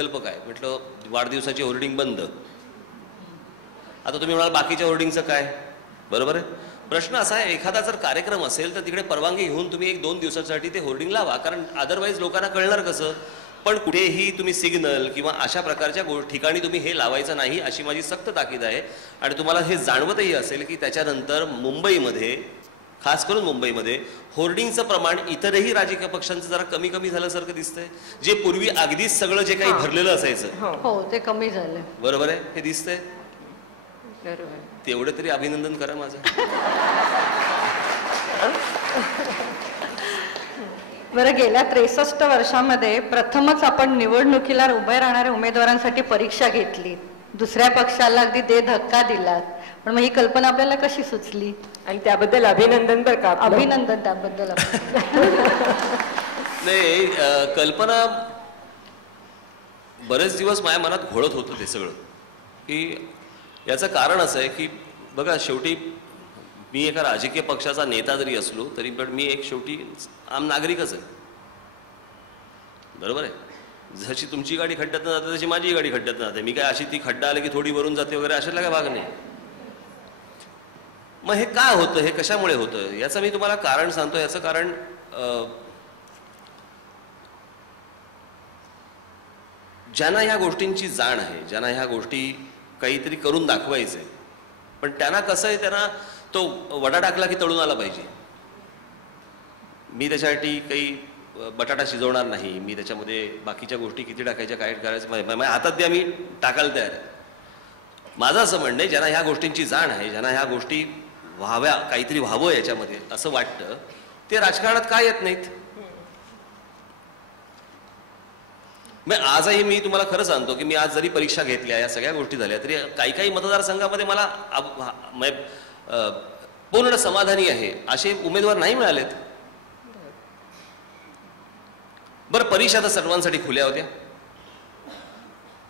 विकल्प काय? म्हटलं वाढदिवसाची होर्डिंग बंद. आता तुम्ही म्हणाल बाकीच्या होर्डिंगचं काय? बरोबर आहे. प्रश्न असा आहे, एखादा जर कार्यक्रम असेल तर तिकडे परवानगी घेऊन तुम्ही 1-2 दिवसासाठी ते होर्डिंग लावा, कारण अदरवाईज लोकांना कळणार कसं? पण कुठेही तुम्ही सिग्नल किंवा अशा प्रकारच्या ठिकाणी तुम्ही हे लावायचं नाही अशी माझी सक्त ताकीद आहे. आणि तुम्हाला हे जाणवतही असेल की त्याच्यानंतर मुंबईमध्ये, खास करून मुंबईमध्ये होर्डिंगचं प्रमाण इतरही राजकीय पक्षांचं जरा कमी कमी झाल्यासारखं दिसतंय. जे पूर्वी अगदीच सगळं जे काही भरलेलं असायचं हो ते कमी झालं. बरोबर आहे, हे दिसतंय. बरोबर. तेवढं तरी अभिनंदन करा माझं. बरं, गेल्या 63 वर्षांमध्ये प्रथमच आपण निवडणुकीला उभे राहणाऱ्या उमेदवारांसाठी परीक्षा घेतली, दुसऱ्या पक्षाला अगदी दे धक्का दिलात. पण मग ही कल्पना आपल्याला कशी सुचली? आणि त्याबद्दल अभिनंदन बरं का. अभिनंदन त्याबद्दल. नाही, कल्पना बरेच दिवस माझ्या मनात घोळत होतं ते सगळं, की याचं कारण असं आहे की बघा, शेवटी मी एका राजकीय पक्षाचा नेता जरी असलो तरी पण मी एक शेवटी आम नागरिकच आहे. बरोबर आहे. जशी तुमची गाडी खड्ड्यात जाते तशी माझी गाडी खड्ड्यात जाते. मी काय अशी ती खड्डा आले की थोडी वरून जाते वगैरे अशातला काय भाग नाही. मग हे काय होतं, हे कशामुळे होतं याचं मी तुम्हाला कारण सांगतो. याचं कारण ज्यांना ह्या गोष्टींची जाण आहे, ज्यांना ह्या गोष्टी काहीतरी करून दाखवायचे, पण त्यांना कसं आहे, त्यांना तो वडा टाकला की तळून आला पाहिजे. मी त्याच्यासाठी काही बटाटा शिजवणार नाही, मी त्याच्यामध्ये बाकीच्या गोष्टी किती टाकायच्या काय करायचं माझ्या हातात द्या, मी टाकायला तयार आहे. माझं असं म्हणणं आहे, ज्यांना ह्या गोष्टींची जाण आहे, ज्यांना ह्या गोष्टी व्हाव्या, काहीतरी व्हावं याच्यामध्ये असं वाटतं, ते राजकारणात काय येत नाहीत. मग आजही मी तुम्हाला खरं सांगतो की मी आज जरी परीक्षा घेतल्या, या सगळ्या गोष्टी झाल्या, तरी काही काही मतदारसंघामध्ये मला पूर्ण समाधानी आहे असे उमेदवार नाही मिळालेत. बरं, परीक्षा तर सर्वांसाठी खुल्या होत्या,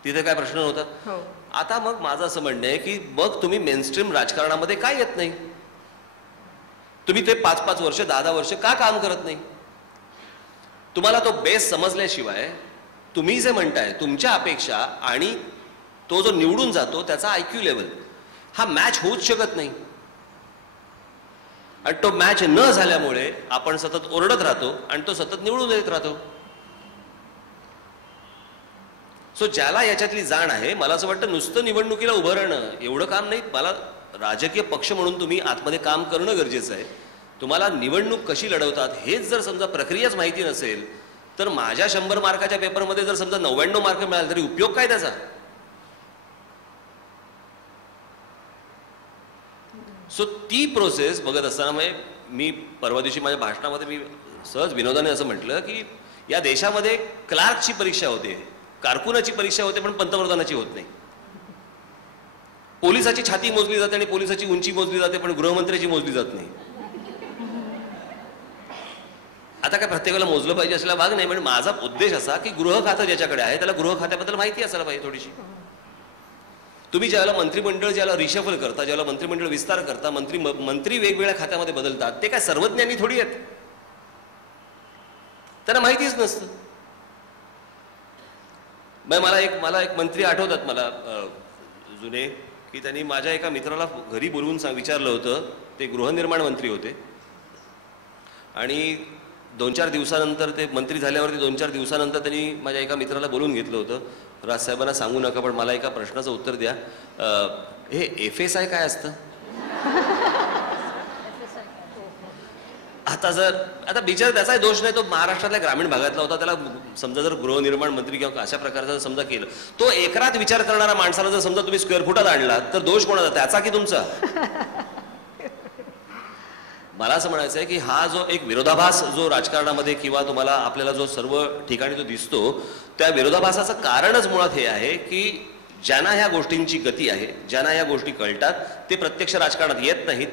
तिथे काय प्रश्न नव्हता. आता मग माझं असं म्हणणं आहे की मग तुम्ही मेनस्ट्रीम राजकारणामध्ये काय येत नाही? तुम्ही ते 5-5 वर्ष 10-10 वर्ष का काम करत नाही? तुम्हाला तो बेस समजल्याशिवाय तुम्ही जे म्हणताय तुमच्या अपेक्षा आणि तो जो निवडून जातो त्याचा आयक्यू लेवल हा मॅच होऊच शकत नाही. आणि तो मॅच न झाल्यामुळे आपण सतत ओरडत राहतो आणि तो सतत निवडून येत राहतो. सो ज्याला याच्यातली जाण आहे, मला असं वाटतं नुसतं निवडणुकीला उभं राहणं एवढं काम नाही. मला राजकीय पक्ष म्हणून तुम्ही आतमध्ये काम करणं गरजेचं आहे. तुम्हाला निवडणूक कशी लढवतात हेच जर समजा प्रक्रियाच माहिती नसेल तर माझ्या 100 मार्काच्या पेपरमध्ये जर समजा 99 मार्क मिळाले तरी उपयोग काय त्याचा? सो ती प्रोसेस बघत असताना मी परवा दिवशी माझ्या भाषणामध्ये मी सहज विनोदाने असं म्हटलं की या देशामध्ये क्लार्कची परीक्षा होते, कारकुनाची परीक्षा होते, पण पंतप्रधानाची होत नाही. पोलिसाची छाती मोजली जाते आणि पोलिसाची उंची मोजली जाते, पण गृहमंत्र्याची मोजली जात नाही. आता काय प्रत्येकाला मोजलं पाहिजे असला भाग नाही, पण माझा उद्देश असा की गृह खातं ज्याच्याकडे आहे त्याला गृह खात्याबद्दल माहिती असायला पाहिजे थोडीशी. तुम्ही ज्याला मंत्रिमंडळ ज्याला रिशफल करता, ज्याला मंत्रिमंडळ विस्तार करता, मंत्री वेगवेगळ्या खात्यामध्ये बदलतात, ते काय सर्वज्ञानी थोडी आहेत, त्यांना माहितीच नसतं. मला एक मंत्री आठवतात मला जुने, की त्यांनी माझ्या एका मित्राला घरी बोलवून विचारलं होतं. ते गृहनिर्माण मंत्री होते आणि 2-4 दिवसानंतर ते मंत्री झाल्यावरती 2-4 दिवसानंतर त्यांनी माझ्या एका मित्राला बोलून घेतलं होतं. राजसाहेबांना सांगू नका, पण मला एका प्रश्नाचं उत्तर द्या. हे FSI काय असतं? आता बिचार त्याचाही दोष नाही, तो महाराष्ट्रातल्या ग्रामीण भागातला होता. त्याला समजा जर गृहनिर्माण मंत्री किंवा अशा प्रकारचा समजा केलं, तो एकरात विचार करणारा माणसाला जर समजा तुम्ही स्क्वेअर फुटात आणलात तर दोष कोणाचा, त्याचा की तुमचा? मला असं म्हणायचं आहे की हा जो एक विरोधाभास जो राजकारणामध्ये किंवा तुम्हाला आपल्याला जो सर्व ठिकाणी जो दिसतो, त्या विरोधाभासाचं कारणच मुळात हे आहे की ज्यांना ह्या गोष्टींची गती आहे, ज्यांना ह्या गोष्टी कळतात, ते प्रत्यक्ष राजकारणात येत नाहीत.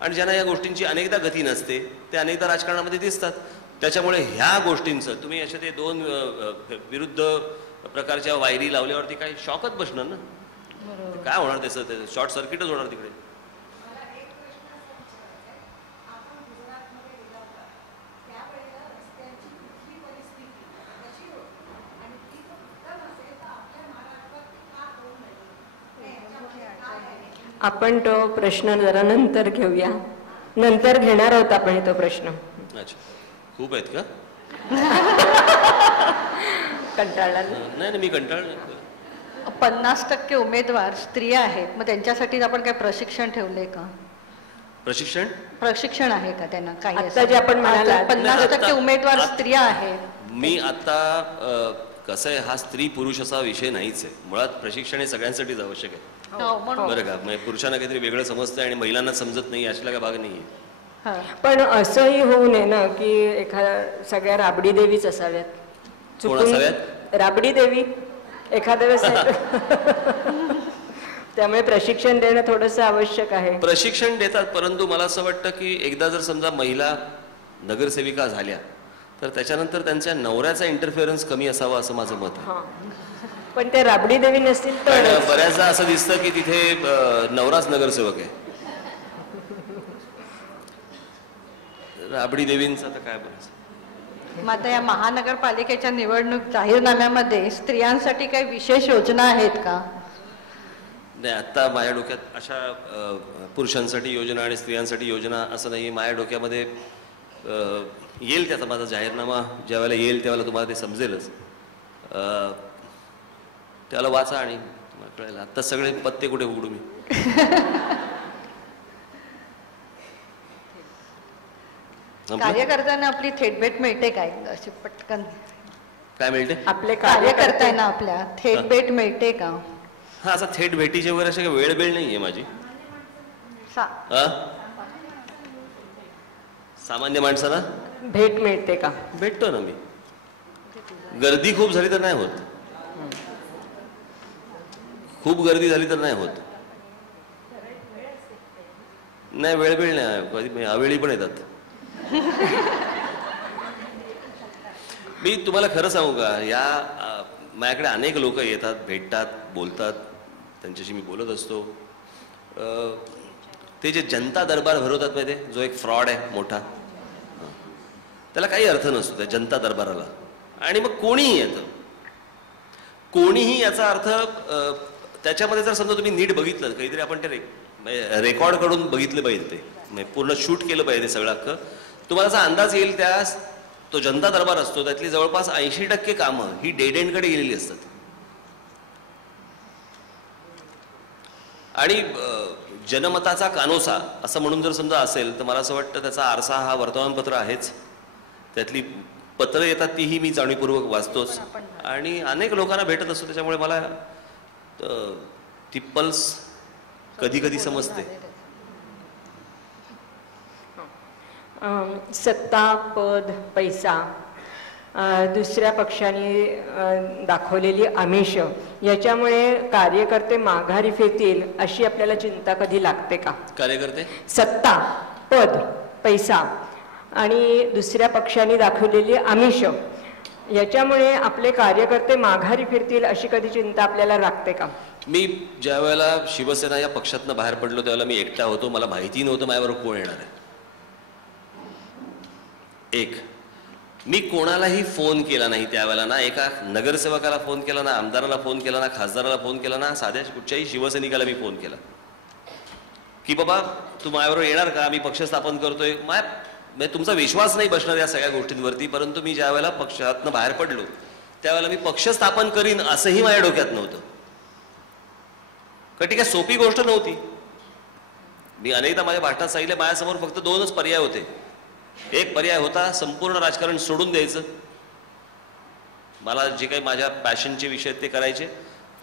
आणि ज्यांना या गोष्टींची अनेकदा गती नसते ते अनेकदा राजकारणामध्ये दिसतात. त्याच्यामुळे ह्या गोष्टींचं तुम्ही अशा ते 2 विरुद्ध प्रकारच्या वायरी लावल्यावरती काही शॉकच बसणार ना. काय होणार त्याचं? शॉर्ट सर्किटच होणार तिकडे. आपण तो प्रश्न जरा नंतर घेऊया. नंतर घेणार आहोत आपण तो प्रश्न. अच्छा, खूप आहेत का? कंटाळला नाही नाही, मी कंटाळलो. 50% उमेदवार स्त्रिया आहेत, मग त्यांच्यासाठी आपण काय प्रशिक्षण ठेवले का? प्रशिक्षण आहे का त्यांना काही? आता जे आपण म्हणालात, 50% उमेदवार स्त्रिया आहेत. मी आता कसं आहे, हा स्त्री पुरुष असा विषय नाहीच आहे. मुळात प्रशिक्षण हे सगळ्यांसाठीच आवश्यक आहे, हो, म्हणून. बरं का? म्हणजे पुरुषांना काहीतरी वेगळं समजतं आणि महिलांना समजत नाही, अशाला काय भाग नाहीये. हा. पण असंही होऊ नये ना की सगळ्या राबडी देवीच असाव्यात. कोण असाव्यात? राबडी देवी एखाद्या वेळेस. त्यामुळे प्रशिक्षण देणं थोडंसं आवश्यक आहे. प्रशिक्षण देतात, परंतु मला असं वाटतं की एकदा जर समजा महिला नगरसेविका झाल्या तर त्याच्यानंतर त्यांच्या नवऱ्याचा इंटरफिअरन्स कमी असावा असं माझं मत आहे. पण ते राबडी देवी नसतील तर कारण बऱ्याचदा असं दिसतं की तिथे नवराच नगरसेवक आहे. राबडी देवींचं तर काय बोलायचं. मग आता या महानगरपालिकेच्या निवडणूक जाहीरनाम्यामध्ये स्त्रियांसाठी काही विशेष योजना आहेत का? नाही, आता माझ्या डोक्यात अशा पुरुषांसाठी योजना आणि स्त्रियांसाठी योजना असं नाही. माझ्या डोक्यामध्ये येईल त्याचा माझा जाहीरनामा ज्यावेळेला येईल त्यावेळेला तुम्हाला ते समजेलच. त्याला वाचा आणि तुम्हाला कळेल. आता सगळे पत्ते कुठे उघडू मी? कार्यकर्त्यांना आपली थेट भेट मिळते काय अशी पटकन? काय मिळते? आपले कार्यकर्त्यांना आपल्या थेट भेट मिळते का? हा, असं थेट भेटीची वगैरे अशी वेळ नाहीये माझी. सामान्य माणसाला भेट मिळते का? भेटतो ना मी. गर्दी खूप झाली तर नाही होत. खूप गर्दी झाली तर नाही होत. नाही, वेळ नाही, कधी अवेळी पण येतात. मी तुम्हाला खरं सांगू का, या माझ्याकडे अनेक लोक येतात, भेटतात, बोलतात, त्यांच्याशी मी बोलत असतो. ते जे जनता दरबार भरवतात माहिती आहे, जो एक फ्रॉड आहे मोठा, त्याला काही अर्थ नसतो त्या जनता दरबाराला. आणि मग कोणीही येतं, कोणीही, याचा अर्थ त्याच्यामध्ये जर समजा तुम्ही नीट बघितलं, काहीतरी आपण ते रेकॉर्ड करून बघितलं पाहिजे, ते पूर्ण शूट केलं पाहिजे सगळं अख्खं, तुम्हाला असा अंदाज येईल. त्या तो जनता दरबार असतो त्यातली जवळपास 80% कामं ही डेड एंडकडे गेलेली असतात. आणि जनमताचा कानोसा असं म्हणून जर समजा असेल तर मला असं वाटतं त्याचा आरसा हा वर्तमानपत्र आहेच. त्यातली पत्रं येतात तीही मी जाणीवपूर्वक वाचतोच आणि अनेक लोकांना भेटत असतो. त्याच्यामुळे मला ती पल्स कधी कधी समजते. सत्ता, पद, पैसा, दुसऱ्या पक्षाने दाखवलेली आमिष, याच्यामुळे कार्यकर्ते माघारी फिरतील अशी आपल्याला चिंता कधी लागते का? कार्यकर्ते, सत्ता, पद, पैसा आणि दुसऱ्या पक्षाने दाखवलेली आमिष, याच्यामुळे आपले कार्यकर्ते माघारी फिरतील अशी कधी चिंता आपल्याला लागते का? मी ज्या वेळेला शिवसेना या पक्षातनं बाहेर पडलो त्यावेळेला मी एकटा होतो. मला माहिती नव्हतं माझ्याबरोबर कोण येणार आहे. मी कोणालाही फोन केला नाही त्यावेळेला, ना एका नगरसेवकाला फोन केला, ना आमदाराला फोन केला, ना खासदाराला फोन केला, ना साध्या कुठच्याही शिवसैनिकाला मी फोन केला की बाबा तू माझ्याबरोबर येणार का, मी पक्ष स्थापन करतोय. म्हणजे तुमचा विश्वास नाही बसणार या सगळ्या गोष्टींवरती. परंतु मी ज्या वेळेला पक्षातनं बाहेर पडलो त्यावेळेला मी पक्ष स्थापन करीन असंही माझ्या डोक्यात नव्हतं. कारण ती काय सोपी गोष्ट नव्हती. मी अनेकदा माझ्या भाषणात सांगितलं, माझ्यासमोर फक्त 2च पर्याय होते. एक पर्याय होता संपूर्ण राजकारण सोडून द्यायचं, मला जे काही माझ्या पॅशनचे विषय ते करायचे,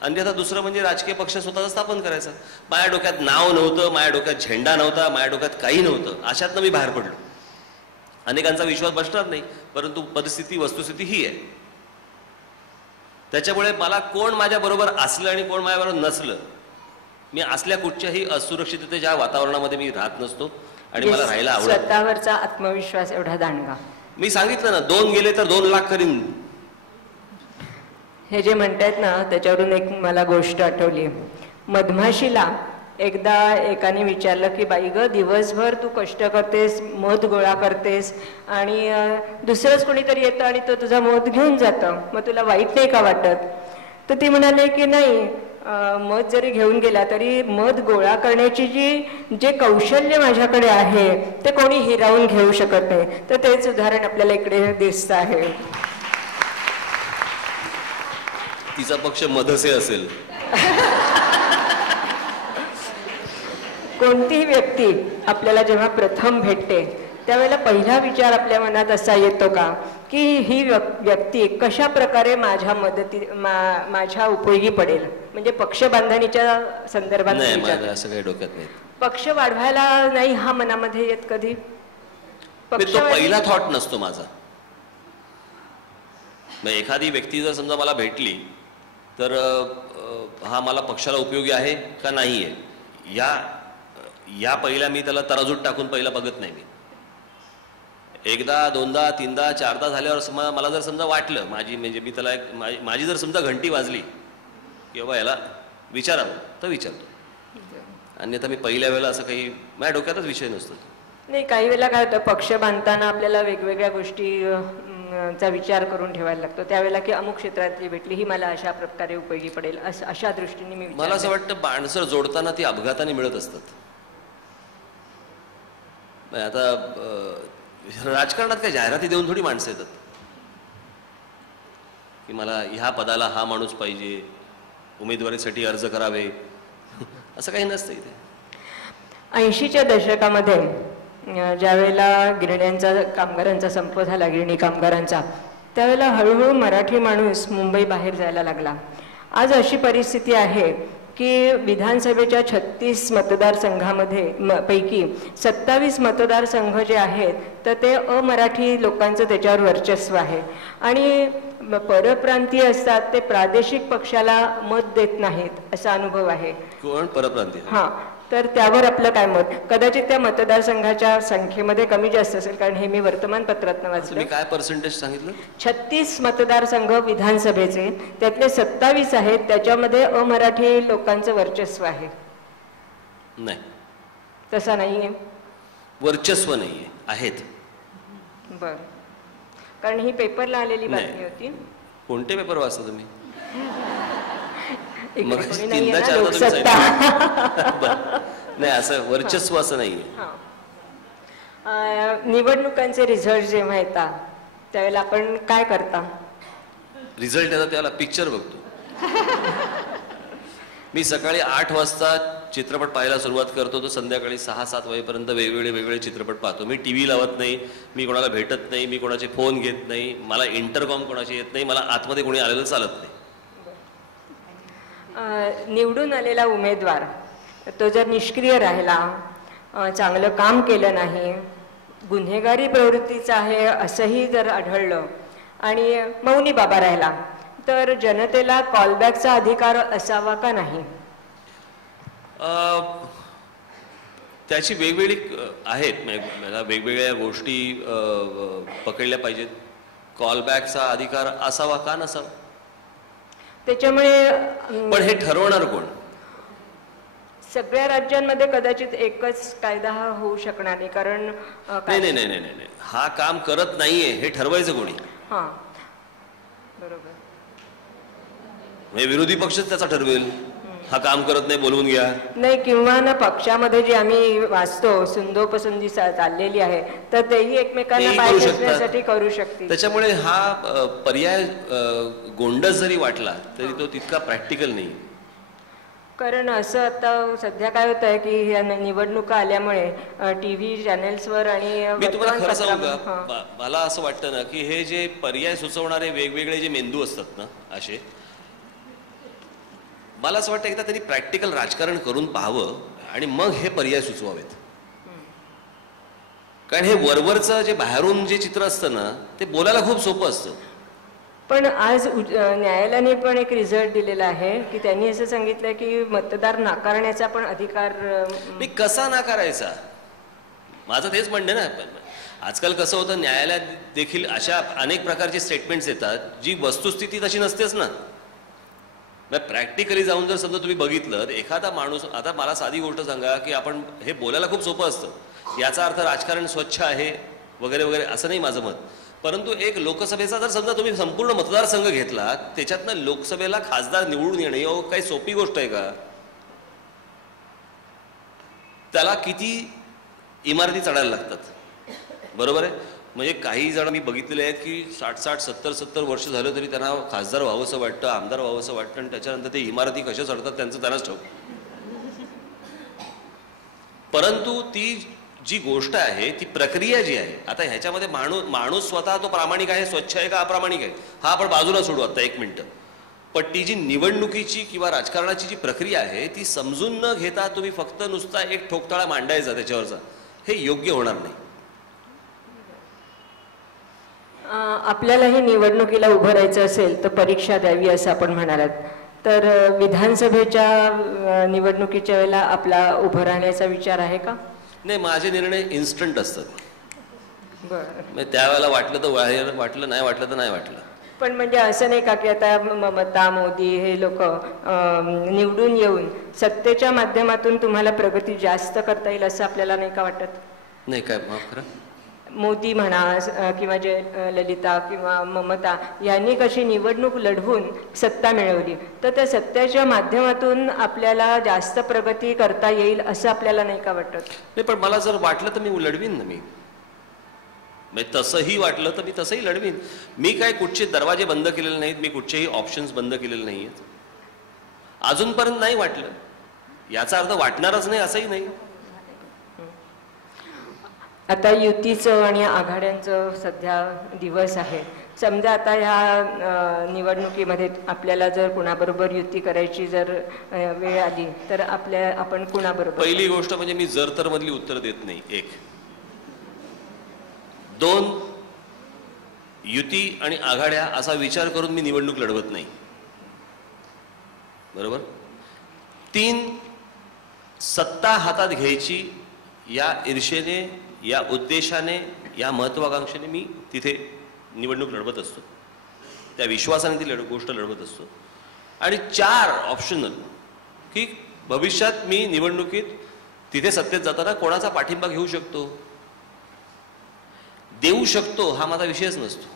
अन्यथा दुसरं म्हणजे राजकीय पक्ष स्वतःचा स्थापन करायचा. माझ्या डोक्यात नाव नव्हतं, माझ्या डोक्यात झेंडा नव्हता, माझ्या डोक्यात काही नव्हतं. अशातनं मी बाहेर पडलो. अनेकांचा विश्वास बसणार नाही, परंतु परिस्थिती, वस्तुस्थिती ही आहे. त्याच्यामुळे मला कोण माझ्या बरोबर असलं आणि कोण माझ्याबरोबर नसलं, मी असल्या कुठच्याही असुरक्षिततेच्या वातावरणामध्ये मी राहत नसतो आणि मला राहायला आवडत. स्वतःवरचा आत्मविश्वास एवढा दांडगा. मी सांगितलं ना, 2 गेले तर 2 लाख करीन. हे जे म्हणतायत ना, त्याच्यावरून एक मला गोष्ट आठवली. मधमाशीला एकदा एकाने विचारलं की बाई ग, दिवसभर तू कष्ट करतेस, मध गोळा करतेस आणि दुसरंच कोणीतरी येतं आणि तो तुझा मध घेऊन जातं, मग तुला वाईट नाही का वाटत? तर ती म्हणाले की नाही, मत जरी घेऊन गेला तरी मत गोळा करण्याची जे कौशल्य माझ्याकडे आहे ते कोणी हिरावून घेऊ शकत नाही. तर तेच उदाहरण आपल्याला इकडे दिसतं आहे. तिचा पक्ष मधसे असेल. कोणतीही व्यक्ती आपल्याला जेव्हा प्रथम भेटते त्यावेळेला पहिला विचार आपल्या मनात असा येतो का की ही व्यक्ती कशा प्रकारे माझ्या उपयोगी पडेल, म्हणजे पक्ष बांधणीच्या संदर्भात नाही, विचार. माझं असं काही डोक्यात नाही. पक्ष वाढवायला नाही हा मनामध्ये येत कधी? तो पहिला थॉट नसतो माझा. एखादी व्यक्ती जर समजा मला भेटली तर हा मला पक्षाला उपयोगी आहे का नाही आहे या पहिल्या मी त्याला तराजूत टाकून पहिला बघत नाही. मी एकदा दोनदा तीनदा चारदा झाल्यावर मला जर समजा वाटलं म्हणजे मी त्याला माझी जर समजा घंटी वाजली की बाबा याला विचारावं तर विचारतो. अन्यथा मी पहिल्या वेळेला असं काही माझ्या डोक्यातच विषय नसतो. नाही, काही वेळेला काय होतं, पक्ष बांधताना आपल्याला वेगवेगळ्या गोष्टी चा विचार करून ठेवायला लागतो. त्यावेळेला की अमुक क्षेत्रातली भेटली ही मला अशा प्रकारे उपयोगी पडेल अशा दृष्टीने मी मला असं वाटतं माणसं जोडताना ती अपघाताने मिळत असतात. आता राजकारणात काय जाहिराती देऊन थोडी माणसं येतात की मला ह्या पदाला हा माणूस पाहिजे, उमेदवारीसाठी अर्ज करावे, असं काही नसतं इथे. 80च्या दशकामध्ये ज्या वेळेला कामगारांचा संप झाला, गिरणी कामगारांचा, त्यावेळेला हळूहळू मराठी माणूस मुंबई बाहेर जायला लागला. आज अशी परिस्थिती आहे की विधानसभेच्या 36 मतदारसंघामध्ये पैकी 27 मतदारसंघ जे आहेत तर ते अमराठी लोकांचं त्याच्यावर वर्चस्व आहे. आणि परप्रांतीय असतात ते प्रादेशिक पक्षाला मत देत नाहीत असा अनुभव आहे. कोण परप्रांतीय? हां, तर त्यावर आपलं काय मत? कदाचित त्या मतदारसंघाच्या संख्येमध्ये कमी जास्त असेल, कारण हे मी वर्तमानपत्रातनं वाचलं. काय पर्सेंटेज सांगितलं? 36 मतदारसंघ विधानसभेचे, त्यातले 27 आहेत, त्याच्यामध्ये अमराठी लोकांचं वर्चस्व आहे. नाही, तसा नाहीये. वर्चस्व नाहीये, आहेत. बर, कारण ही पेपरला आलेली बातमी होती. कोणते पेपर वाचता तुम्ही? मग तीनदा चारदा नाही, असं वर्चस्व असं नाहीये. निवडणुकांचे रिझल्ट जेव्हा येतात त्यावेळेला आपण काय करता? रिझल्ट येतात त्याला पिक्चर बघतो. मी सकाळी 8 वाजता चित्रपट पाहायला सुरुवात करतो, तो संध्याकाळी 6-7 वाजेपर्यंत वेगवेगळे चित्रपट पाहतो. मी टीव्ही लावत नाही, मी कोणाला भेटत नाही, मी कोणाचे फोन घेत नाही, मला इंटरकॉम कोणाची येत नाही, मला आतमध्ये कोणी आलेलं चालत नाही. निवडून आलेला उमेदवार तो जर निष्क्रिय राहिला, चांगलं काम केलं नाही, गुन्हेगारी प्रवृत्तीचा आहे असंही जर आढळलं आणि मौनी बाबा राहिला, तर जनतेला कॉलबॅकचा अधिकार असावा का नाही? त्याची वेगवेगळी आहेत, वेगवेगळ्या गोष्टी पकडल्या पाहिजेत. कॉलबॅकचा अधिकार असावा का नसावा? त्याच्यामुळे पण हे ठरवणार कोण? सगळ्या राज्यांमध्ये कदाचित एकच कायदा हा होऊ शकणार नाही, कारण नाही, हा काम करत नाहीये हे ठरवायचं कोणी? हा, बरोबर. विरोधी पक्षच त्याचा ठरवेल, हा काम करत नाही बोलवून घ्या. नाही, किंवा ना पक्षामध्ये जे आम्ही वाचतो सुंदोपसुंदी चाललेली आहे तर तेही एकमेकांना पाय खेचण्यासाठी करू शकते. त्याच्यामुळे हा पर्याय गोंडस जरी वाटला तरी तो तितका प्रॅक्टिकल नाही. कारण असं आता सध्या काय होत आहे की ह्या निवडणुका आल्यामुळे टीव्ही चॅनेल्सवर आणि मी तुम्हाला खरं सांगू का, मला असं वाटतं ना की हे जे पर्याय सुचवणारे वेगवेगळे जे मेंदू असतात ना असे, मला असं वाटतं एकदा त्यांनी प्रॅक्टिकल राजकारण करून पाहावं आणि मग हे पर्याय सुचवावेत. कारण हे वरवरचं जे बाहेरून जे चित्र असतं ना ते बोलायला खूप सोपं असतं. पण आज न्यायालयाने पण एक रिझल्ट दिलेला आहे की त्यांनी असं सांगितलं की मतदार नाकारण्याचा पण अधिकार. मी कसा नाकारायचा? माझं तेच म्हणणं ना. आजकाल कसं होतं, न्यायालयात देखील अशा अनेक प्रकारचे स्टेटमेंट्स येतात जी वस्तुस्थिती तशी नसतेच ना. प्रॅक्टिकली जाऊन जर समजा तुम्ही बघितलं, एखादा माणूस, आता मला साधी गोष्ट सांगा की आपण हे बोलायला खूप सोपं असतं, याचा अर्थ राजकारण स्वच्छ आहे वगैरे वगैरे असं नाही माझं मत. परंतु एक लोकसभेचा जर समजा तुम्ही संपूर्ण मतदारसंघ घेतला, त्याच्यातनं लोकसभेला खासदार निवडून येणे ही काही सोपी गोष्ट आहे का? त्याला किती इमारती चढायला लागतात, बरोबर आहे? म्हणजे काही जण मी बघितलेले आहेत की 60-60, 70-70 वर्ष झालं तरी त्यांना खासदार व्हावंसं वाटतं, आमदार व्हावंसं वाटतं, आणि त्याच्यानंतर ते इमारती कशा चढतात त्यांचं त्यांनाच ठाऊक. परंतु ती जी गोष्ट आहे, ती प्रक्रिया जी आहे, आता ह्याच्यामध्ये माणूस स्वतः तो प्रामाणिक आहे, स्वच्छ आहे का अप्रामाणिक आहे, हा आपण बाजूला सोडू आता एक मिनिटं. पण ती जी निवडणुकीची किंवा राजकारणाची जी प्रक्रिया आहे, ती समजून न घेता तुम्ही फक्त नुसता एक ठोकताळा मांडायचा त्याच्यावरचा, हे योग्य होणार नाही. आपल्यालाही निवडणुकीला उभं राहायचं असेल तर परीक्षा द्यावी असं आपण म्हणालात, तर विधानसभेच्या निवडणुकीच्या वेळेला आपला उभं राहण्याचा विचार आहे का? नाही, माझे निर्णय इन्स्टंट असतात. बरं. त्यावेळेला वाटलं तर वाटलं, नाही वाटलं तर नाही वाटलं. पण म्हणजे असं नाही का की आता ममता, मोदी हे लोक निवडून येऊन सत्तेच्या माध्यमातून तुम्हाला प्रगती जास्त करता येईल असं आपल्याला नाही का वाटत? नाही, काय माफ करा, मोदी म्हणा किंवा ललिता किंवा ममता यांनी कशी निवडणूक लढवून सत्ता मिळवली, तर त्या सत्तेच्या माध्यमातून आपल्याला जास्त प्रगती करता येईल असं आपल्याला नाही का वाटत? नाही, पण मला जर वाटलं तर मी लढवीन ना. मी तसंही वाटलं तर मी तसंही लढवीन. मी काय कुठचे दरवाजे बंद केलेले नाहीत, मी कुठचेही ऑप्शन्स बंद केलेले नाहीत. अजूनपर्यंत नाही वाटलं, याचा अर्थ वाटणारच नाही असंही नाही. आता युतीचं आणि आघाड्यांचं सध्या दिवस आहे. समजा आता ह्या निवडणुकीमध्ये आपल्याला जर कुणाबरोबर युती करायची जर वेळ आली तर आपण कुणाबरोबर? पहिली गोष्ट म्हणजे मी जर तर मधली उत्तर देत नाही. 1, 2, युती आणि आघाड्या असा विचार करून मी निवडणूक लढवत नाही, बरोबर? 3, सत्ता हातात घ्यायची या ईर्षेने, या उद्देशाने, या महत्वाकांक्षेने मी तिथे निवडणूक लढवत असतो, त्या विश्वासाने ती गोष्ट लढवत असतो. आणि 4, ऑप्शनल, की भविष्यात मी निवडणुकीत तिथे सत्तेत जाताना कोणाचा पाठिंबा घेऊ शकतो, देऊ शकतो, हा माझा विषयच नसतो.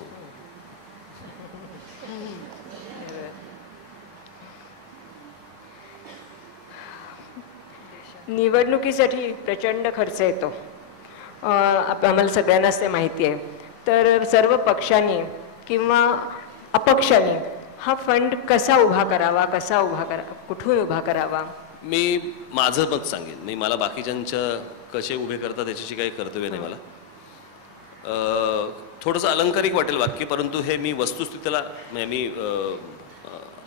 निवडणुकीसाठी प्रचंड खर्च येतो, आम्हाला सगळ्यांनाच ते माहिती आहे. तर सर्व पक्षांनी किंवा अपक्षांनी हा फंड कसा उभा करावा, कुठून उभा करावा? मी माझं मत सांगेन. मी मला बाकीच्यांच्या कसे उभे करतात त्याच्याशी काही कर्तव्य नाही. मला थोडंसं अलंकारिक वाटेल वाक्य, परंतु हे मी वस्तुस्थितीला मी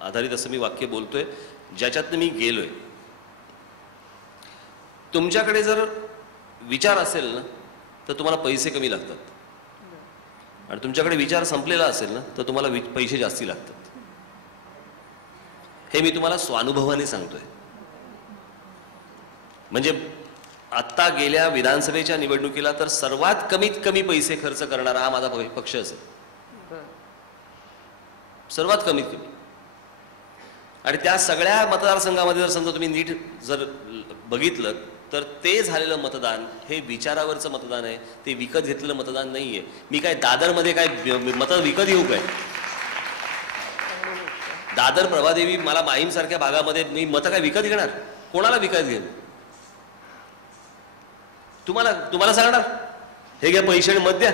आधारित असं मी वाक्य बोलतोय ज्याच्यातनं मी गेलोय. तुमच्याकडे जर विचार असेल ना तर तुम्हाला पैसे कमी लागतात, आणि तुमच्याकडे विचार संपलेला असेल ना तर तुम्हाला पैसे जास्ती लागतात. हे मी तुम्हाला स्वानुभवाने सांगतोय. म्हणजे आत्ता गेल्या विधानसभेच्या निवडणुकीला तर सर्वात कमीत कमी पैसे खर्च करणारा हा माझा पक्ष असेल, सर्वात कमीत कमी. आणि त्या सगळ्या मतदारसंघामध्ये जर समजा तुम्ही नीट जर बघितलं तर ते झालेलं मतदान हे विचारावरचं मतदान आहे, ते विकत घेतलेलं मतदान नाहीये. मी काय दादरमध्ये काय मत विकत घेऊ काय? दादर, प्रभादेवी, मला माहीम सारख्या भागामध्ये मी मतं काय विकत घेणार? कोणाला विकत घेऊ? तुम्हाला सांगणार हे घ्या पैसे आणि मत द्या?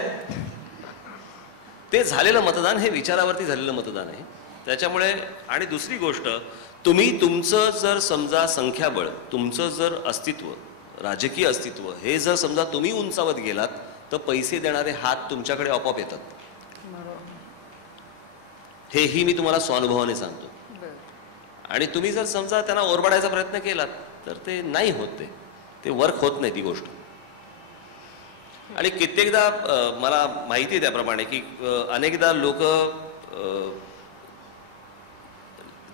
ते झालेलं मतदान हे विचारावरती झालेलं मतदान आहे. त्याच्यामुळे, आणि दुसरी गोष्ट, तुम्ही तुमचं जर समजा संख्याबळ, तुमचं जर अस्तित्व, राजकीय अस्तित्व हे जर समजा तुम्ही उंचावत गेलात तर पैसे देणारे हात तुमच्याकडे आपोआप येतात. हेही मी तुम्हाला स्वानुभवाने सांगतो. आणि तुम्ही जर समजा त्यांना ओरबाडायचा प्रयत्न केलात तर ते नाही होत, ते वर्क होत नाही ती गोष्ट. आणि कित्येकदा मला माहिती आहे त्याप्रमाणे की अनेकदा लोक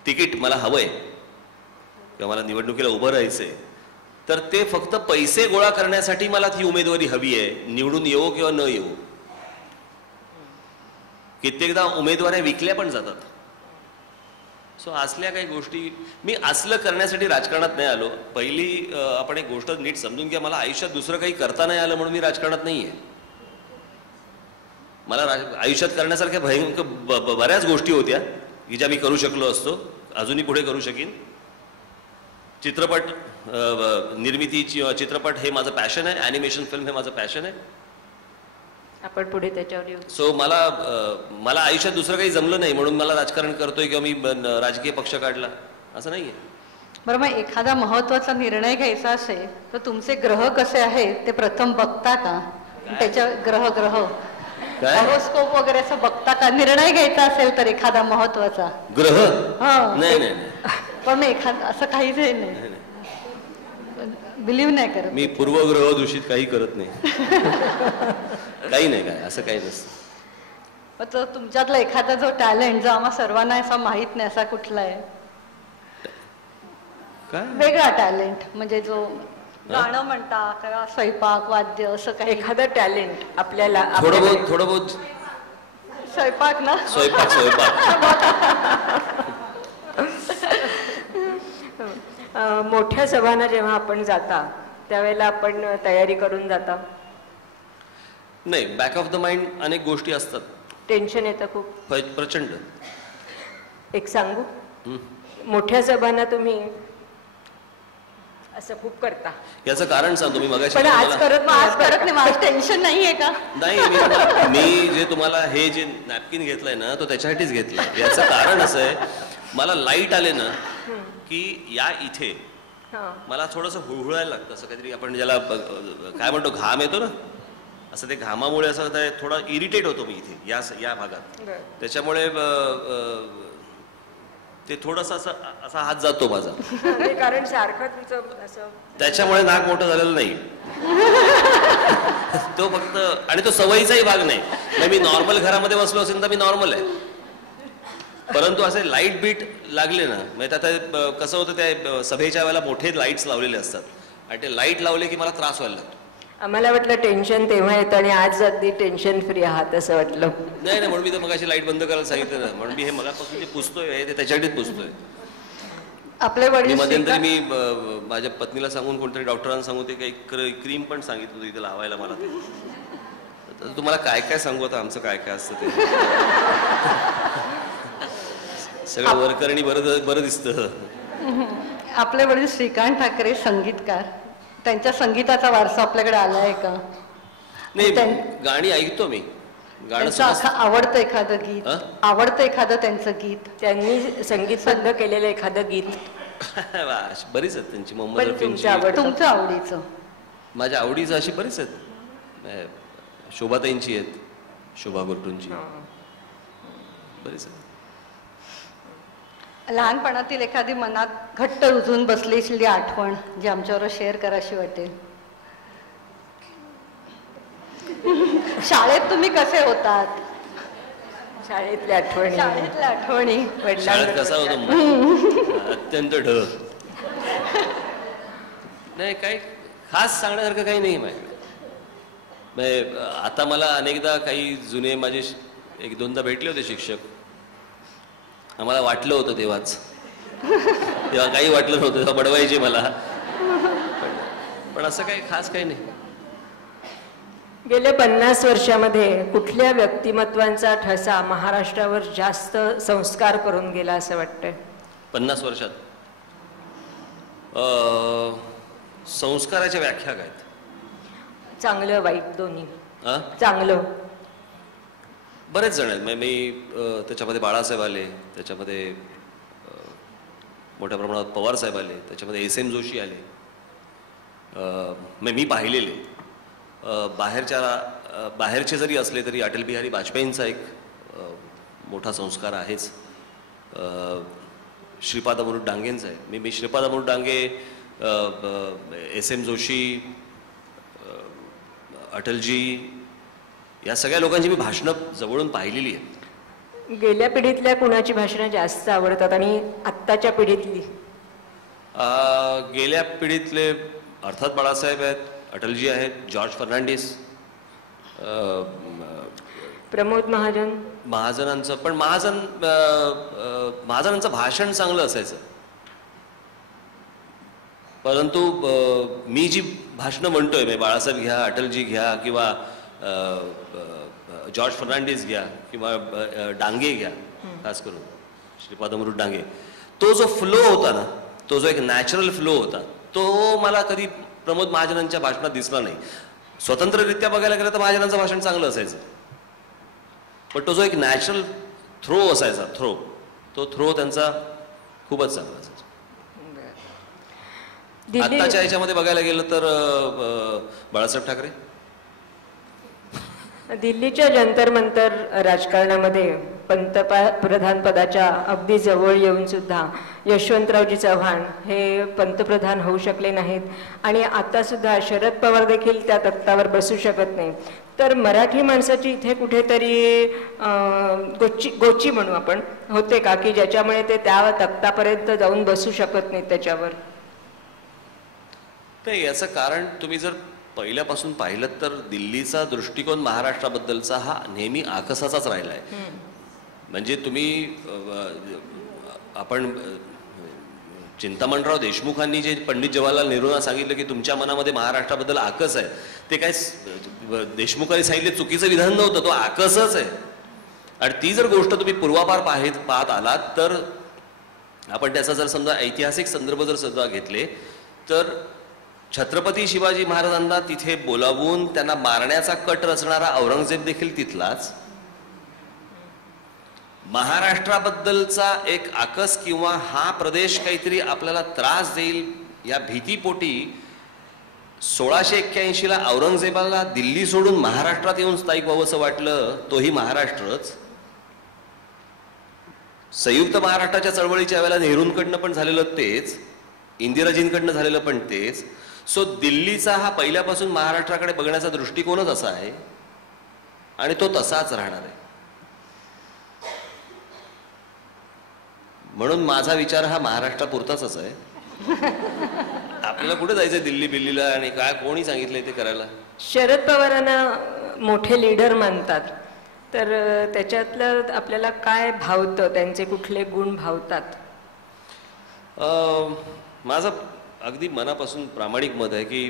तिकीट मला हवंय किंवा मला निवडणुकीला उभं राहायचंय तर ते फक्त पैसे गोळा करण्यासाठी मला ती उमेदवारी हवी आहे, निवडून येवो किंवा न येवो. कित्येकदा उमेदवाऱ्या विकल्या पण जातात. सो असल्या काही गोष्टी, मी असलं करण्यासाठी राजकारणात नाही आलो. पहिली आपण एक गोष्ट नीट समजून घ्या, मला आयुष्यात दुसरं काही करता नाही आलं म्हणून मी राजकारणात नाहीये. मला आयुष्यात करण्यासारख्या भयंकर बऱ्याच गोष्टी होत्या की ज्या मी करू शकलो असतो, अजूनही पुढे करू शकीन. चित्रपट निर्मिती, चित्रपट हे माझं पॅशन आहे, ॲनिमेशन फिल्म हे माझं पॅशन आहे. आपण पुढे त्याच्यावर येऊ. सो मला आयुष्यात दुसरं काही जमलं नाही म्हणून मला राजकारण करतोय किंवा मी राजकीय पक्ष काढला असं नाहीये. बरं, मग एखादा महत्वाचा निर्णय घ्यायचा असेल तर तुमचे ग्रह कसे आहेत ते प्रथम बघता का? त्याच्या ग्रह काय? हॉरोस्कोप वगैरे असं बघता का? निर्णय घ्यायचा असेल तर एखादा महत्वाचा ग्रह? हा. नाही नाही. पण मग एखादा असं काहीच हे नाही, बिलीव्ह नाही करत. मी पूर्वग्रह दूषित काही करत नाही. काही नाही, काय असं काही नसतं. तर तुमच्यातला एखादा जो टॅलेंट जो आम्हा सर्वांना असा माहित नाही असा कुठला आहे? काय वेगळा टॅलेंट म्हणजे जो गाणं म्हणता किंवा स्वयंपाक वाद्य असं काही? एखादं टॅलेंट आपल्याला थोडं बहुत स्वयंपाक ना? मोठ्या सभांना जेव्हा आपण जाता त्यावेळेला आपण तयारी करून जाता? नाही, बॅक ऑफ द माइंड अनेक गोष्टी असतात. टेन्शन येतं खूप? प्रचंड. एक सांगू, मोठ्या सभांना तुम्ही असं खूप करता. याचं कारण सांगतो मी मगाशी. पण आज करत नाही, माझं टेन्शन नाहीये का? नाही, मी जे तुम्हाला हे जे नॅपकिन घेतलंय ना तो त्याच्यासाठीच घेतलंय. याचं कारण असं आहे, मला लाईट आले ना की या इथे मला थोडंसं हुळहुळायला लागतं. असं काहीतरी आपण ज्याला काय म्हणतो, घाम येतो ना, असं ते घामामुळे असं थोडा इरिटेट होतो मी इथे या भागात. त्याच्यामुळे ते थोडंसं असा हात जातो माझा. कारण सारखं तुमचं असं, त्याच्यामुळे नाक मोठं झालेलं नाही. तो फक्त, आणि तो सवयीचाही भाग नाही. मी नॉर्मल घरामध्ये बसलो असेल तर मी नॉर्मल आहे, परंतु असे लाईट बीट लागले ना, म्हणजे आता कसं होतं, त्या सभेच्या वेळेला मोठे लाईट्स लावलेले असतात आणि ते लाईट लावले की मला त्रास व्हायला लागतो. आम्हाला वाटलं टेन्शन तेव्हा येतं आणि आज अगदी टेन्शन फ्री आहात असं वाटलं. नाही, म्हणून मी तर मगाशी लाईट बंद करायला सांगितलं ना, म्हणून मी हे मगापासून जे पुसतोय ते त्याच्यासाठीच पुसतोय. आपले वडील मध्यंतरी मी माझ्या पत्नीला सांगून, कोणतरी डॉक्टरांना सांगून ते काही क्रीम पण सांगितलं होतं इथे लावायला मला. ते तुम्हाला काय काय सांगू आता आमचं काय काय असतं ते. सगळं वरकरणी बरं दिसतं. आपले वडील श्रीकांत ठाकरे संगीतकार, त्यांच्या संगीताचा वारसा आपल्याकडे आलाय का? नाही, गाणी ऐकतो मी. गाणं आवडतं एखादं गीत? आवडतं एखादं त्यांचं गीत? त्यांनी संगीतबद्ध केलेलं एखादं गीत? बरीच आहेत त्यांची. मोहम्मद रफींची. तुमचं आवडीचं? माझ्या आवडीचं अशी बरीच आहेत. शोभाताईंची आहेत, शोभा गुरटूंची, बरीच आहेत. लहानपणातील एखादी मनात घट्ट रुजून बसलेली आठवण जी आमच्यावर शेअर कराशी वाटेल? शाळेत तुम्ही कसे होतात? शाळेतल्या आठवणी? शाळेतल्या आठवणी. शाळेत कसा होतो? अत्यंत ढ. नाही, काही खास सांगण्यासारखं काही नाही माझ्याकडे. आता मला अनेकदा काही जुने माझे एक दोनदा भेटले होते शिक्षक. आम्हाला वाटलं होतं तेव्हाच, तेव्हा काही वाटलं नव्हतं, तेव्हा बडवायचे मला. पण असं काही खास काही नाही. गेल्या 50 वर्षामध्ये कुठल्या व्यक्तिमत्वांचा ठसा महाराष्ट्रावर जास्त संस्कार करून गेला असं वाटतंय? 50 वर्षात संस्काराच्या व्याख्या काय? चांगलं वाईट दोन्ही? चांगलं बरेच जण आहेत. मी त्याच्यामध्ये बाळासाहेब आले, त्याच्यामध्ये मोठ्या प्रमाणात पवार साहेब आले, त्याच्यामध्ये SM जोशी आले. मी पाहिलेले. बाहेरचे जरी असले तरी अटल बिहारी वाजपेयींचा एक मोठा संस्कार आहेच. श्रीपाद अमृत डांगेंचा आहे. मी श्रीपाद अमृत डांगे, SM जोशी, अटलजी, या सगळ्या लोकांची मी भाषणं जवळून पाहिलेली आहेत. गेल्या पिढीतल्या कुणाची भाषणं जास्त आवडतात आणि आत्ताच्या पिढीतली? गेल्या पिढीतले अर्थात बाळासाहेब आहेत, अटलजी आहेत, जॉर्ज फर्नांडिस, प्रमोद महाजन. महाजनांचं पण महाजनांचं भाषण चांगलं असायचं, परंतु मी जी भाषणं म्हणतोय, बाळासाहेब घ्या, अटलजी घ्या किंवा जॉर्ज फर्नांडिस घ्या किंवा डांगे घ्या, खास करून श्रीपाद अमृत डांगे, तो जो फ्लो होता ना, तो जो एक नॅचरल फ्लो होता, तो मला कधी प्रमोद महाजनांच्या भाषणात दिसला नाही. स्वतंत्ररित्या बघायला गेलं तर महाजनांचं भाषण चांगलं असायचं, पण तो जो एक नॅचरल थ्रो असायचा, तो थ्रो त्यांचा खूपच चांगला असायचा. आत्ताच्या ह्याच्यामध्ये बघायला गेलं तर बाळासाहेब ठाकरे, दिल्लीच्या जंतर मंतर राजकारणामध्ये पंतप्रधान पदाच्या अगदी जवळ येऊन सुद्धा यशवंतरावजी चव्हाण हे पंतप्रधान होऊ शकले नाहीत आणि आता सुद्धा शरद पवार देखील त्या तख्तावर बसू शकत नाही. तर मराठी माणसाची इथे कुठेतरी गोची म्हणू आपण होते का, की ज्याच्यामुळे ते त्या तख्तापर्यंत जाऊन बसू शकत नाहीत त्याच्यावर? नाही, याचं कारण तुम्ही जर पहिल्यापासून पाहिलं तर दिल्लीचा दृष्टिकोन महाराष्ट्राबद्दलचा हा नेहमी आकसाचाच राहिला आहे. म्हणजे तुम्ही आपण चिंतामणराव देशमुखांनी जे पंडित जवाहरलाल नेहरूंना सांगितलं की तुमच्या मनामध्ये महाराष्ट्राबद्दल आकस आहे, ते काय देशमुखांनी सांगितले चुकीचं विधान नव्हतं, तो आकसच आहे. आणि ती जर गोष्ट तुम्ही पूर्वापार पाहत आलात तर आपण त्याचा जर समजा ऐतिहासिक संदर्भ जर सुद्धा घेतले तर छत्रपती शिवाजी महाराजांना तिथे बोलावून त्यांना मारण्याचा कट रचणारा औरंगजेब देखील तिथलाच. महाराष्ट्राबद्दलचा एक आकस किंवा हा प्रदेश काहीतरी आपल्याला त्रास देईल या भीतीपोटी 1681ला औरंगजेबाला दिल्ली सोडून महाराष्ट्रात येऊन स्थायिक व्हावंसं वाटलं, तोही महाराष्ट्रच. संयुक्त महाराष्ट्राच्या चळवळीच्या वेळेला नेहरूंकडनं पण झालेलं तेच, इंदिराजींकडनं झालेलं पण तेच. सो दिल्लीचा हा पहिल्यापासून महाराष्ट्राकडे बघण्याचा दृष्टिकोनच असा आहे आणि तो तसाच राहणार आहे. म्हणून माझा विचार हा महाराष्ट्रापुरताच आहे. आपल्याला कुठे जायचंय दिल्ली बिल्लीला आणि काय कोणी सांगितलंय ते करायला. शरद पवारांना मोठे लीडर मानतात, तर त्याच्यातलं आपल्याला काय भावतं, त्यांचे कुठले गुण भावतात? माझं अगदी मनापासून प्रामाणिक मत आहे की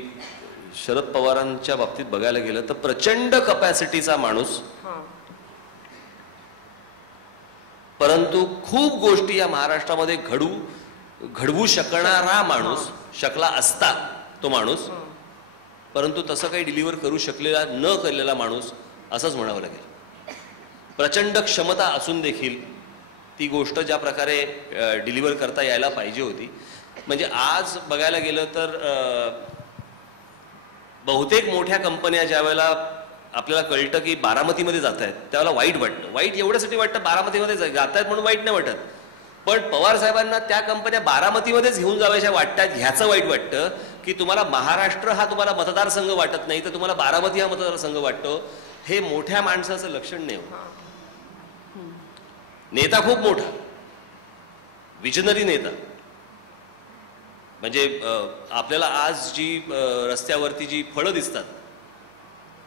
शरद पवारांच्या बाबतीत बघायला गेलं तर प्रचंड कपॅसिटीचा माणूस, परंतु खूप गोष्टी या महाराष्ट्रामध्ये घडवू शकणारा माणूस, शकला असता तो माणूस, परंतु तसं काही डिलिव्हर करू शकलेला न केलेला माणूस असंच म्हणावं लागेल. प्रचंड क्षमता असून देखील ती गोष्ट ज्या प्रकारे डिलिव्हर करता यायला पाहिजे होती. म्हणजे आज बघायला गेलं तर बहुतेक मोठ्या कंपन्या ज्या वेळेला आपल्याला कळतं की बारामतीमध्ये जात आहेत त्यावेळेला वाईट वाटतं. वाईट एवढ्यासाठी वाटतं बारामतीमध्ये जात आहेत म्हणून वाईट नाही वाटत, पण पवार साहेबांना त्या कंपन्या बारामतीमध्येच घेऊन जाव्याच्या वाटतात ह्याचं वाईट वाटतं की तुम्हाला महाराष्ट्र हा तुम्हाला मतदारसंघ वाटत नाही तर तुम्हाला बारामती हा मतदारसंघ वाटतो. हे मोठ्या माणसाचं लक्षण नाही. नेता खूप मोठा, विजनरी नेता. म्हणजे आपल्याला आज जी रस्त्यावरती जी फळं दिसतात,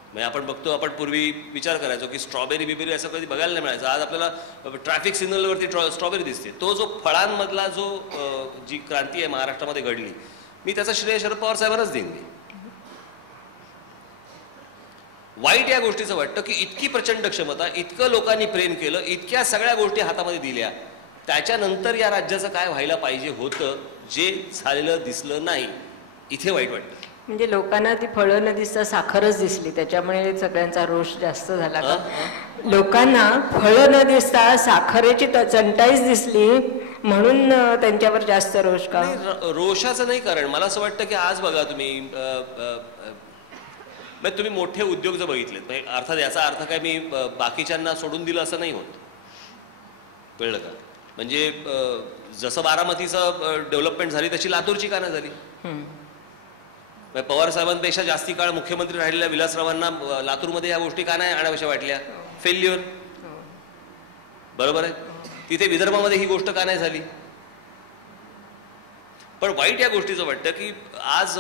म्हणजे आपण बघतो, आपण पूर्वी विचार करायचो की स्ट्रॉबेरी बिबेरी असं कधी बघायला नाही मिळायचं. आज आपल्याला ट्रॅफिक सिग्नलवरती स्ट्रॉबेरी दिसते. तो जो फळांमधला जो जी क्रांती आहे महाराष्ट्रामध्ये घडली, मी त्याचा श्रेय शरद पवार साहेबांनाच देईन. वाईट या गोष्टीचं वाटतं की इतकी प्रचंड क्षमता, इतकं लोकांनी प्रेम केलं, इतक्या सगळ्या गोष्टी हातामध्ये दिल्या, त्याच्यानंतर या राज्याचं काय व्हायला पाहिजे होतं जे झालेलं दिसलं नाही, इथे वाईट वाटतं. म्हणजे लोकांना ती फळं न दिसता साखरच दिसली, त्याच्यामुळे सगळ्यांचा रोष जास्त झाला का? लोकांना फळं न दिसता साखरेची चंटाईच दिसली म्हणून त्यांच्यावर जास्त रोष का? रोषाचं नाही कारण. मला असं वाटतं की आज बघा तुम्ही तुम्ही मोठे उद्योग जर बघितलेत, अर्थात याचा अर्थ काय मी बाकीच्यांना सोडून दिलं असं नाही होत, कळलं का? म्हणजे जसं बारामतीचं डेव्हलपमेंट झाली तशी लातूरची का नाही झाली? पवार साहेबांपेक्षा जास्ती काळ मुख्यमंत्री राहिलेल्या विलासरावांना लातूरमध्ये या गोष्टी का नाही आणाव्याशा वाटल्या? फेल्युअर. बरोबर आहे. तिथे विदर्भामध्ये ही गोष्ट का नाही झाली? पण वाईट या गोष्टीचं वाटतं की आज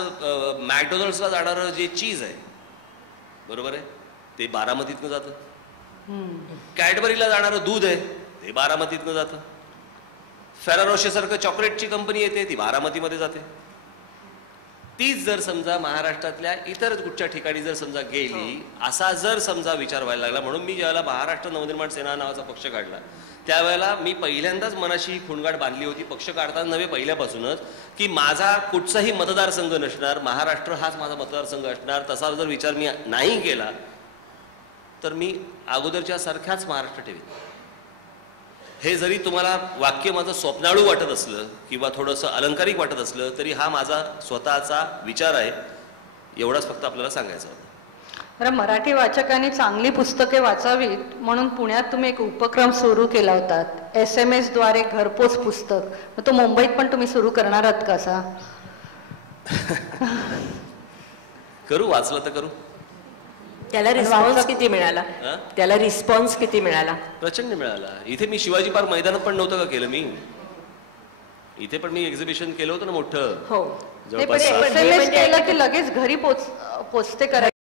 मॅकडॉनल्ड्सला जाणारं जे चीज आहे, बरोबर आहे, ते बारामतीतनं जातं. कॅडबरीला जाणारं दूध आहे ते बारामतीतनं जातं. फेरारोशे सारखं चॉकलेटची कंपनी येते ती बारामतीमध्ये जाते. तीच जर समजा महाराष्ट्रातल्या इतर कुठच्या ठिकाणी जर समजा गेली, असा जर समजा विचार व्हायला लागला. म्हणून मी ज्यावेळेला महाराष्ट्र नवनिर्माण सेना नावाचा पक्ष काढला, त्यावेळेला मी पहिल्यांदाच मनाशी ही खुणगाठ बांधली होती, पक्ष काढताना नव्हे पहिल्यापासूनच, की माझा कुठचाही मतदारसंघ नसणार, महाराष्ट्र हाच माझा मतदारसंघ असणार. तसा जर विचार मी नाही केला तर मी अगोदरच्या सारख्याच महाराष्ट्र ठेवीन. हे जरी तुम्हाला वाक्य माझं स्वप्नाळू वाटत असलं किंवा थोडंसं अलंकारिक वाटत असलं, तरी हा माझा स्वतःचा विचार आहे. एवढाच फक्त आपल्याला सांगायचं होतं. बरं, मराठी वाचकांनी चांगली पुस्तके वाचावीत म्हणून पुण्यात तुम्ही एक उपक्रम सुरू केला होता, SMS द्वारे घरपोच पुस्तक. मग तो मुंबईत पण तुम्ही सुरू करणार आहात का असा? करू, वाचलं तर करू. त्याला रिस्पॉन्स किती मिळाला? हं? त्याला रिस्पॉन्स किती मिळाला? प्रचंड मिळाला. इथे मी शिवाजी पार्क मैदानात पण नव्हतं का केलं मी? इथे पण मी एक्झिबिशन केलं होतं ना मोठं. हो. नाही, पण जवळपास SMS केलं की लगेच घरी पोचते करायचं.